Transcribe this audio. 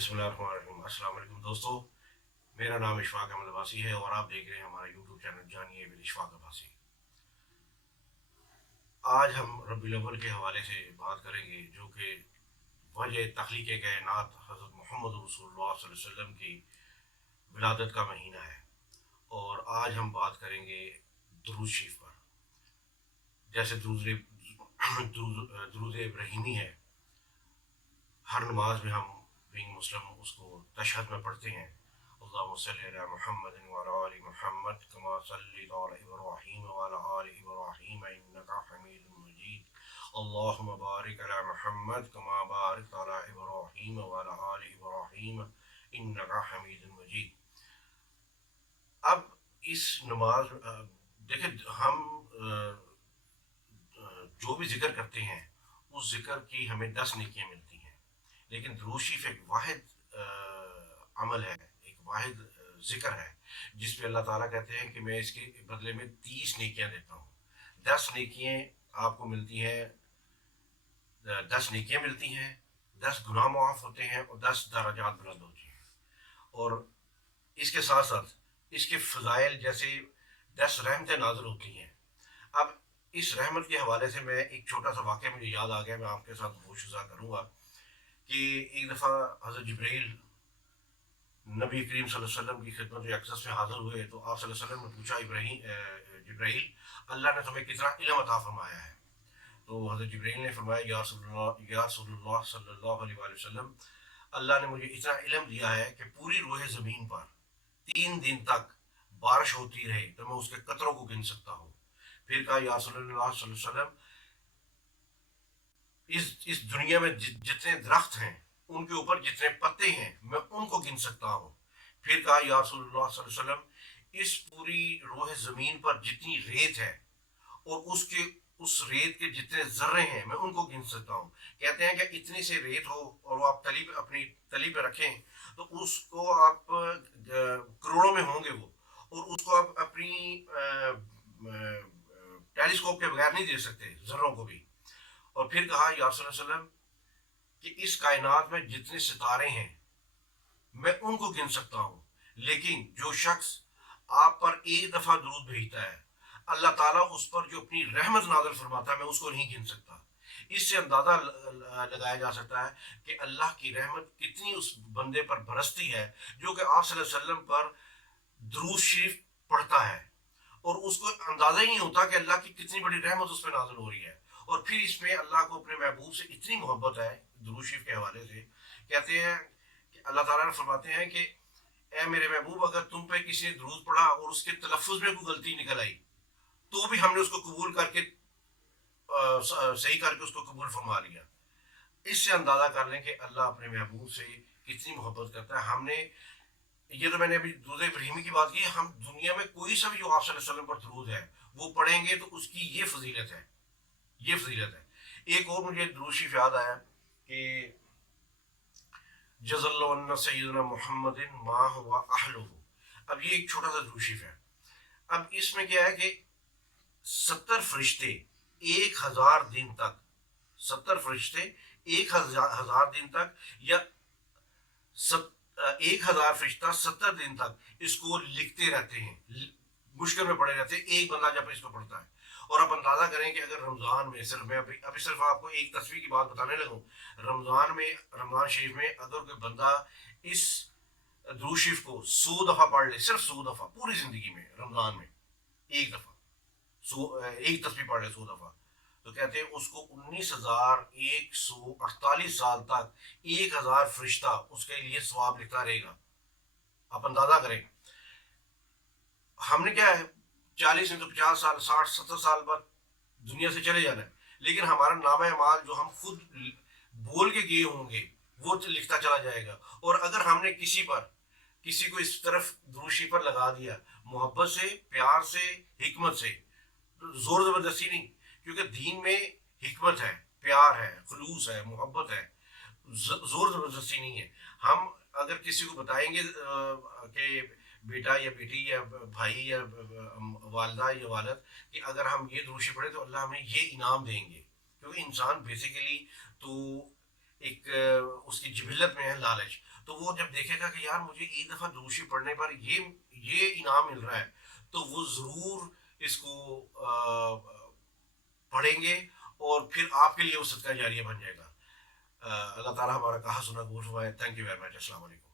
बिस्मिल्लाहिर्रहमानिर्रहीम। अस्सलाम वालेकुम दोस्तों, मेरा नाम इशफाक अहमद अब्बासी है और आप देख रहे हैं हमारा यूट्यूब चैनल जानिए विद इशफाक अब्बासी। आज हम रबीउल अव्वल के हवाले से बात करेंगे, जो कि वजह तख्लीक़ कायनात हज़रत मोहम्मद रसूलुल्लाह सल्लल्लाहु अलैहि वसल्लम की विलादत का महीना है। और आज हम बात करेंगे दुरूद शरीफ पर। जैसे दुरूद इब्राहिमी है, हर नमाज में हम बीइंग मुस्लिम उसको तशहद में पढ़ते हैं। अल्लाहुम्मा सल्लि अला मुहम्मदिन व अला आलि मुहम्मद कमा सल्लैता अला इब्राहीम व अला आलि इब्राहीम इन्नका हमीदुम मजीद। अल्लाहुम्मा बारिक अला मुहम्मद कमा बारकता अला इब्राहीम व अला आलि इब्राहीम इन्नका हमीदुम मजीद। अब इस नमाज देखें, हम जो भी जिक्र करते हैं उस जिक्र की हमें 10 नेकियां मिलती हैं, लेकिन दुरूद शरीफ एक वाहिद अमल है, एक वाहिद जिक्र है जिस पे अल्लाह ताला कहते हैं कि मैं इसके बदले में 30 नेकियां देता हूँ। 10 नेकियां आपको मिलती हैं, 10 नेकियां मिलती हैं, 10 गुनाह माफ़ होते हैं और 10 दराजात बुलंद होती हैं। और इसके साथ साथ इसके फ़ज़ाइल जैसे 10 रहमतें नाज़िल होती हैं। अब इस रहमत के हवाले से मैं एक छोटा सा वाक़या मुझे याद आ गया, मैं आपके साथ वो शेयर करूँगा कि एक दफ़ा हज़रत जिब्रील नबी करीम सल्लल्लाहु अलैहि वसल्लम की खिदमत में अक़दस में हाज़िर हुए, तो आप सल्लल्लाहु अलैहि वसल्लम ने पूछा, जिब्रील, अल्लाह ने तुम्हें कितना इल्म अता फ़रमाया है? तो हज़रत जिब्रील ने फरमाया, या रसूलुल्लाह सल्लल्लाहु अलैहि वसल्लम, अल्लाह ने मुझे इतना इल्म दिया है कि पूरी रूह ज़मीन पर 3 दिन तक बारिश होती रहे तो मैं उसके कतरों को गिन सकता हूँ। फिर कहा, या रसूलुल्लाह सल्लल्लाहु अलैहि वसल्लम, इस दुनिया में जितने दरख्त हैं उनके ऊपर जितने पत्ते हैं मैं उनको गिन सकता हूँ। फिर कहा, या रसूलुल्लाह सल्लल्लाहु अलैहि वसल्लम, इस पूरी रोह ज़मीन पर जितनी रेत है और उसके उस रेत के जितने ज़र्रे हैं मैं उनको गिन सकता हूँ। कहते हैं कि इतनी से रेत हो और वो आप तली पे, अपनी तली पे रखें तो उसको आप करोड़ों में होंगे वो, और उसको आप अपनी टेलीस्कोप के बगैर नहीं देख सकते, ज़र्रों को भी। और फिर कहा, या रसूल सल्लल्लाहु अलैहि वसल्लम, कि इस कायनात में जितने सितारे हैं मैं उनको गिन सकता हूँ, लेकिन जो शख्स आप पर एक दफ़ा दुरूद भेजता है अल्लाह ताला उस पर जो अपनी रहमत नाज़िल फरमाता है मैं उसको नहीं गिन सकता। इससे अंदाज़ा लगाया जा सकता है कि अल्लाह की रहमत कितनी उस बंदे पर बरसती है जो कि आप सल्लल्लाहु अलैहि वसल्लम पर दुरूद शरीफ पढ़ता है, और उसको अंदाज़ा ही नहीं होता कि अल्लाह की कितनी बड़ी रहमत उस पर नाज़िल हो रही है। और फिर इसमें अल्लाह को अपने महबूब से इतनी मोहब्बत है दुरूद शरीफ के हवाले से। कहते हैं कि अल्लाह ताला ने फरमाते हैं कि ए मेरे महबूब, अगर तुम पे किसी ने दुरूद पढ़ा और उसके तलफ़ुज़ में कोई गलती निकल आई तो भी हमने उसको कबूल करके सही करके उसको कबूल फरमा लिया। इससे अंदाज़ा कर लें कि अल्लाह अपने महबूब से कितनी मोहब्बत करता है। हमने ये तो मैंने अभी दुरूद इब्राहिमी की बात की, हम दुनिया में कोई सा भी जो आप सल्लल्लाहु अलैहि वसल्लम पर दुरूद है वो पढ़ेंगे तो उसकी ये फजीलत है, ये फजीलत है। एक और मुझे दुरूद शरीफ याद आया कि जज़ल्लाहु अन्ना सय्यदना मुहम्मदिन मा हुवा अहलुहु। अब ये एक छोटा सा दुरूद शरीफ है। अब इसमें क्या है कि 70 फरिश्ते 1000 दिन तक, 70 फरिश्ते 1000 दिन तक, या 1000 फरिश्ता 70 दिन तक इसको लिखते रहते हैं, मुश्किल में पड़े रहते हैं एक बंदा जब इसको पढ़ता है। और आप अंदाज़ा करें कि अगर रमज़ान में, सिर्फ मैं अभी सिर्फ आपको एक तस्वीर की बात बताने लगूँ, रमज़ान में, रमज़ान शरीफ में अगर कोई बंदा इस दुरूद शरीफ को 100 दफ़ा पढ़ ले, सिर्फ 100 दफ़ा पूरी ज़िंदगी में, रमज़ान में एक दफ़ा, एक तस्वीर पढ़ ले 100 दफ़ा, तो कहते हैं उसको 19,148 साल तक 1000 फरिश्ता उसके लिए सवाब लिखता रहेगा। आप अंदाज़ा करें, हमने क्या है 40 नहीं तो 50 साल, 60, 70 साल बाद दुनिया से चले जाना है, लेकिन हमारा नाम अमाल जो हम खुद बोल के गए होंगे वो लिखता चला जाएगा। और अगर हमने किसी को इस तरफ दुरूद शरीफ पर लगा दिया, मोहब्बत से, प्यार से, हिकमत से, जोर ज़बरदस्ती नहीं, क्योंकि दीन में हिकमत है, प्यार है, खुलूस है, मोहब्बत है, जोर ज़बरदस्ती नहीं है। हम अगर किसी को बताएंगे कि बेटा या बेटी या भाई या वालदा या वालद कि अगर हम ये दुरूद शरीफ पढ़े तो अल्लाह हमें ये इनाम देंगे, क्योंकि इंसान बेसिकली तो एक उसकी जिबिलत में है लालच। تو وہ جب دیکھے گا کہ یار مجھے ایک دفعہ درود شریف پڑھنے پر یہ انعام مل رہا ہے، تو وہ ضرور اس کو پڑھیں گے، اور پھر آپ کے لیے وہ صدقہ جاریہ بن جائے گا۔ اللہ تعالیٰ ہمارا کہا سنا قبول فرمائے۔ Thank you very much. السلام علیکم۔